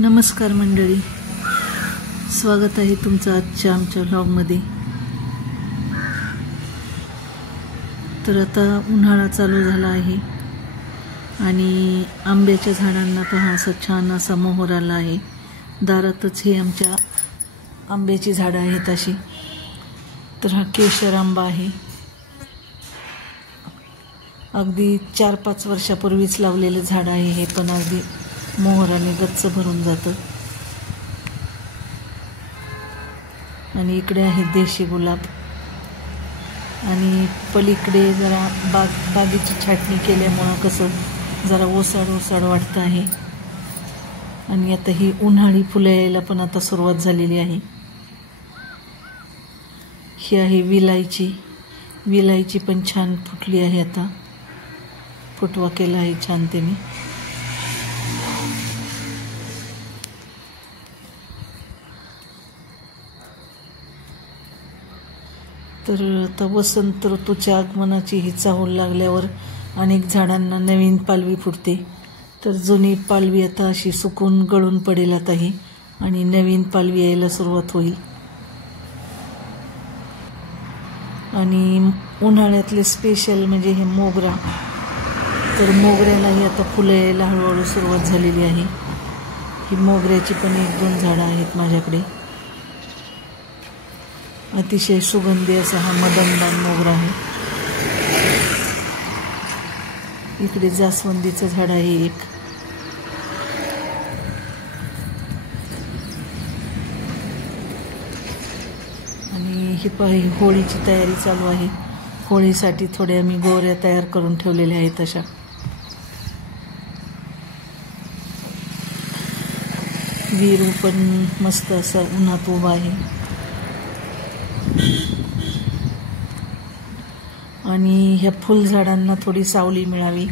नमस्कार मंडळी, स्वागत आहे तुमचं आजच्या आमच्या व्लॉगमध्ये। तर आता उन्हाळा चालू झाला आहे आणि आंब्याच्या झाडांना पहा असा छान असा मोहर आला आहे। दारातच हे आमच्या आंब्याची झाडं आहेत अशी। तर हा केशर आंबा आहे, अगदी 4-5 वर्षापूर्वीच लावलेलं झाड आहे हे, पण अगदी मोहराने गच्च भरून जातं। आणि इकडे आहे देशी गुलाब आणि पलीकडे जरा बागेची छाटणी केल्यामुळे कसं जरा ओसाड वाटतं आहे। आणि आता ही उन्हाळी फुलं यायला पण आता सुरुवात झालेली आहे। ही आहे विलायची पण छान फुटली आहे, आता फुटवा केला आहे छान त्याने। तर आता वसंत ऋतूच्या आगमनाची ही चाहूल लागल्यावर अनेक झाडांना नवीन पालवी फुटते। तर जुनी पालवी आता अशी सुकून गळून पडेल आता ही, आणि नवीन पालवी यायला सुरुवात होईल। आणि उन्हाळ्यातले स्पेशल म्हणजे हे मोगरा, तर मोगऱ्यालाही आता फुलं यायला हळूहळू सुरुवात झालेली आहे। ही मोगऱ्याची पण 1-2 झाडं आहेत माझ्याकडे। अतिशय सुगंधी असा हा मदनदान मोगरा आहे। इकडे जास्वंदीचं झाड आहे एक। आणि ही पाही होळीची तयारी चालू आहे। होळीसाठी थोड्या मी गोऱ्या तयार करून ठेवलेल्या आहेत अशा। वीरू पण मस्त असा उन्हात उभा आहे। आणि ह्या फुलझाडांना थोडी सावली मिळावी,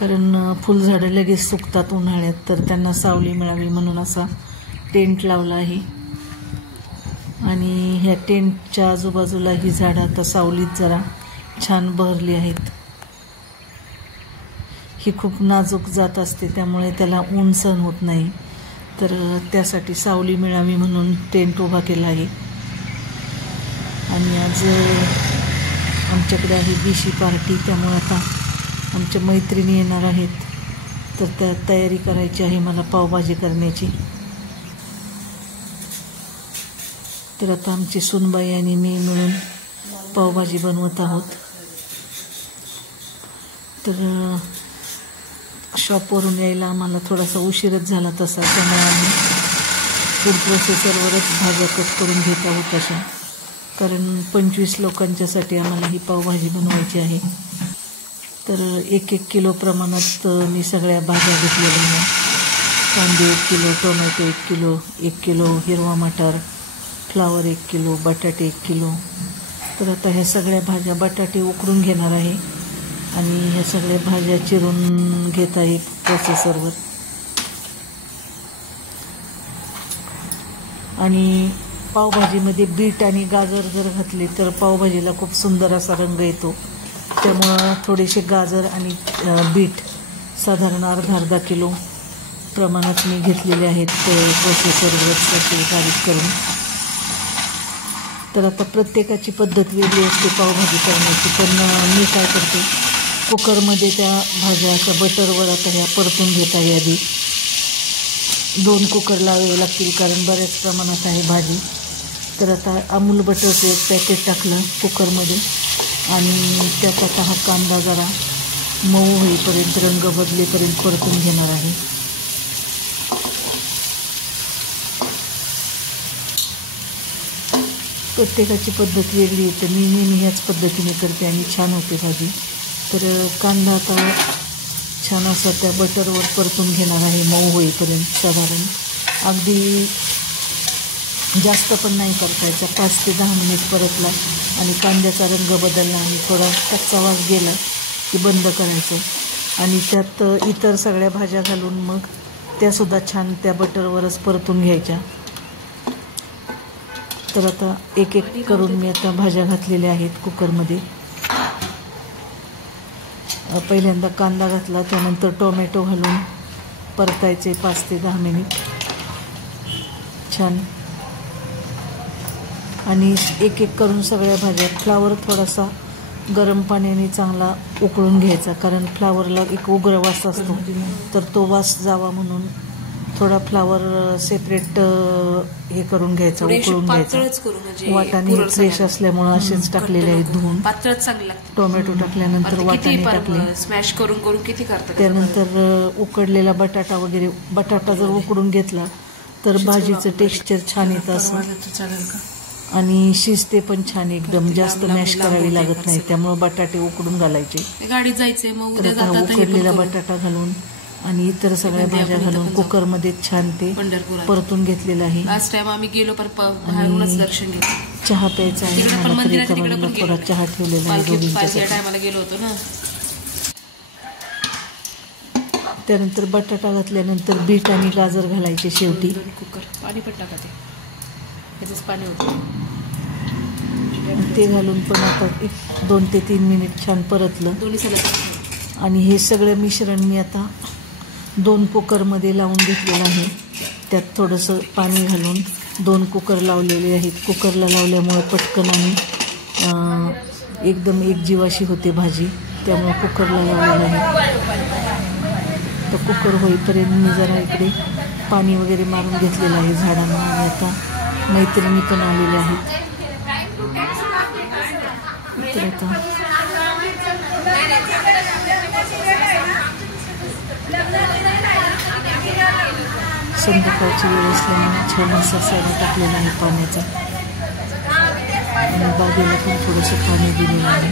कारण फुलझाडं लगेच सुकतात उन्हाळ्यात, तर त्यांना सावली मिळावी म्हणून असा टेंट लावला आहे। आणि ह्या टेंटच्या आजूबाजूला ही झाडं आता सावलीत जरा छान बहरली आहेत। ही खूप नाजूक जात असते, त्यामुळे त्याला ऊन सहन होत नाही, तर त्यासाठी सावली मिळावी म्हणून टेंट उभा केला आहे। आणि आज आमच्याकडे आहे बीशी पार्टी, त्यामुळे आता आमच्या मैत्रिणी येणार आहेत, तर त्या तयारी करायची आहे मला पावभाजी करण्याची। तर आता आमची सुनबाई आणि मी मिळून पावभाजी बनवत आहोत। तर शॉपवरून यायला आम्हाला थोडासा उशीरच झाला तसा, त्यामुळे आम्ही फूड प्रोसेसरवरच भाज्या कट करून घेत आहोत अशा, कारण 25 लोकांच्यासाठी आम्हाला ही पावभाजी बनवायची आहे। तर 1-1 किलो प्रमाणात मी सगळ्या भाज्या घेतलेल्या आहेत। कांदे 1 किलो, टोमॅटो 1 किलो, 1 किलो हिरवा मटार, फ्लावर 1 किलो, बटाटे 1 किलो। तर आता ह्या सगळ्या भाज्या, बटाटे उकडून घेणार आहे आणि ह्या सगळ्या भाज्या चिरून घेत आहे प्रोसेसरवर। आणि पावभाजीमध्ये बीट आणि गाजर जर घातले तर पावभाजीला खूप सुंदर असा रंग येतो, त्यामुळं थोडेसे गाजर आणि बीट साधारण अर्धा किलो प्रमाणात मी घेतलेले आहेत प्रोसेसरवर बारीक करून। तर आता प्रत्येकाची पद्धत वेगळी असते पावभाजी करण्याची, पण मी काय करते, कुकरमध्ये त्या भाज्या अशा बटरवर आता ह्या परतून घेत आहे आधी। 2 कुकर लावावे लागतील, कारण बऱ्याच प्रमाणात आहे भाजी। तर आता अमूल बटरचं 1 पॅकेट टाकलं कुकरमध्ये, आणि त्यात आता हा कांदा जरा मऊ होईपर्यंत, रंग बदलेपर्यंत परतून घेणार आहे। प्रत्येकाची पद्धत वेगळी येते, मी नेहमी ह्याच पद्धतीने करते आणि छान होते भाजी। तर कांदा आता छान असा त्या बटरवर परतून घेणार आहे मऊ होईपर्यंत, साधारण अगदी जास्त पण नाही परतायचा, 5 ते 10 मिनिट परतला आणि कांद्याचा रंग बदलला आणि थोडा कच्चा वास गेला की बंद करायचं। आणि त्यात इतर सगळ्या भाज्या घालून मग त्यासुद्धा छान त्या बटरवरच परतून घ्यायच्या। तर आता 1-1 करून मी आता भाज्या घातलेल्या आहेत कुकरमध्ये। पहिल्यांदा कांदा घातला, त्यानंतर टोमॅटो घालून परतायचे 5 ते 10 मिनिट। छान. आणि एक एक करून सगळ्या भाज्या. फ्लावर थोडासा गरम पाण्याने चांगला उकळून घ्यायचा, कारण फ्लावरला एक उग्र वास असतो, तर तो वास जावा म्हणून थोडा फ्लावर सेपरेट हे करून घ्यायचा, उकळून घ्यायचा. वाटाणे फ्रेश असल्यामुळे असेच टाकलेले आहेत धुवून. टोमॅटो टाकल्यानंतर वाटाणे टाकले, स्मॅश करून करून किती करतात. त्यानंतर उकडलेला बटाटा वगैरे. बटाटा जर उकडून घेतला तर भाजीचं टेक्स्चर छान येतं असं, आणि शिजते पण छान एकदम. जास्त मॅश करावी लागत नाही, त्यामुळे बटाटे उकडून घालायचे. गाडीत जायचे मग उद्या उकडलेला बटाटा घालून आणि इतर सगळ्या भाज्या घालून कुकरमध्ये छान ते परतून घेतलेलं आहे. लास्ट टाइम आम्ही गेलो पर बाहेरूनच दर्शन घेतलं. चहा प्यायचा आहे, थोडा चहा ठेवलेला आहे दोघींच्या. टायमाला गेलो होतो ना. त्यानंतर बटाटा घातल्यानंतर बीट आणि गाजर घालायचे शेवटी. कुकर पाणी पण टाका, त्याचंच पाणी होतं ते घालून पण आता 2 ते 3 मिनिट छान परतलं. आणि हे सगळं मिश्रण मी आता 2 कुकरमध्ये लावून घेतलेलं आहे. त्यात थोडंसं पाणी घालून 2 कुकर लावलेले आहेत. कुकरला लावल्यामुळं पटकन आणि एकदम एकजीवाशी होते भाजी, त्यामुळे कुकरला लावलेलं आहे. तर कुकर होईपर्यंत मी जरा इकडे पाणी वगैरे मारून घेतलेलं आहे झाडांना. आणि आता मैत्रिणी पण आलेल्या आहेत. तर आता संध्याकाळची वेळ असल्यामुळे छान असा सडा टाकलेला आहे पाण्याचा. आणि बागेला पण थोडंसं पाणी दिलेलं आहे.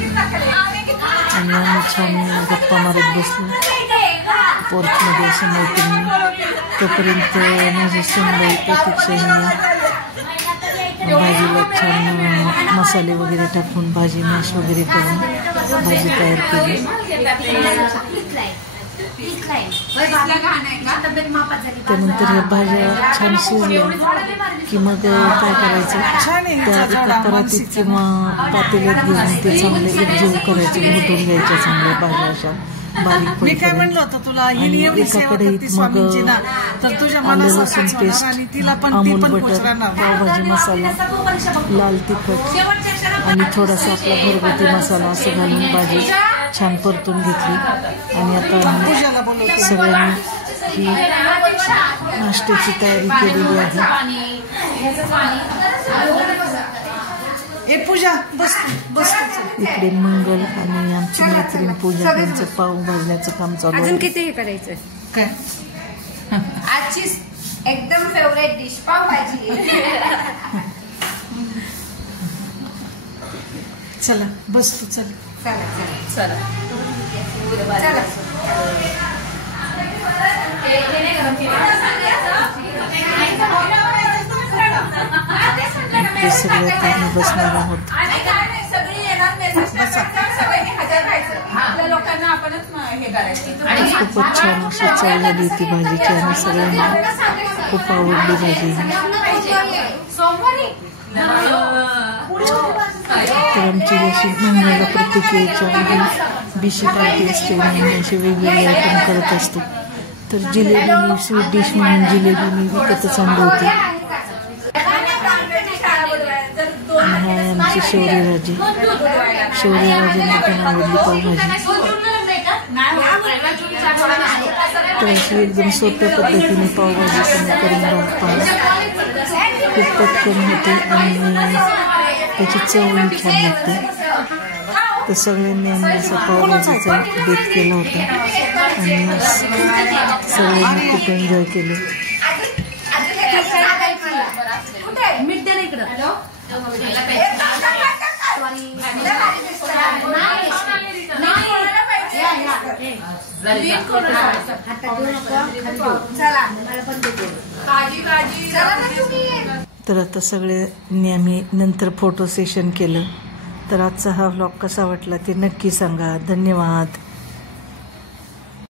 आणि आम्ही छान गप्पा मारत बसलो पोर्चमध्ये असं मैत्रिणी. तोपर्यंत माझी सुनबाई प्रतीक्षा भाजीला छान मसाले वगैरे टाकून भाजी मॅश वगैरे करून भाजी तयार केली. त्यानंतर या भाज्या छान शिजल्या की मग काय करायचं, त्या एका परातीत किंवा पातेल्यात घेऊन ते चांगले एकजीव करायचे, घोटून घ्यायच्या चांगल्या भाज्या अशा बारीक करून. आणि एका कढईत मग आलं लसूण पेस्ट, अमूल बटर, पावभाजी मसाला, लाल तिखट आणि थोडासा आपला घरगुती मसाला असं घालून भाजी छान परतून घेतली. आणि आता सगळ्यांनी ही नाश्त्याची तयारी केलेली आहे. इकडे मंगल आणि आमची मैत्रीण पूजा त्यांचं पाव भाजण्याचं काम चालू आहे. किती हे करायचं काय आजची एकदम फेवरेट डिश पावभाजी. चला बस तू. चला चला ते सगळ्यात आम्ही बसणार आहोत. खूपच छान अशी चव झाली होती भाजीची आणि सगळ्यांना खूप आवडली भाजी. तर आमची जशी महिन्याला प्रत्येक याच्या डिश पार्टी असते, असे वेगवेगळे आयटम करत असतो. तर जिलेबी मी स्वीट डिश म्हणून जिलेबी मी विकतच आणली होती. हा आमची शौर्यराजे, शौर्यराजेंना पण आवडली पावभाजी. तर अशी एकदम सोप्या पद्धतीने पावभाजी तुम्ही करून बघा. खूप पटकन होते आणि त्याची चवही छान लागते. तर सगळ्यांनी आम्ही असा पावभाजीचा बेत केला होता आणि सगळ्यांनी खूप एन्जॉय केले. तर आता सगळ्यांनी आम्ही नंतर फोटो सेशन केलं. तर आजचा हा व्लॉग कसा वाटला ते नक्की सांगा. धन्यवाद.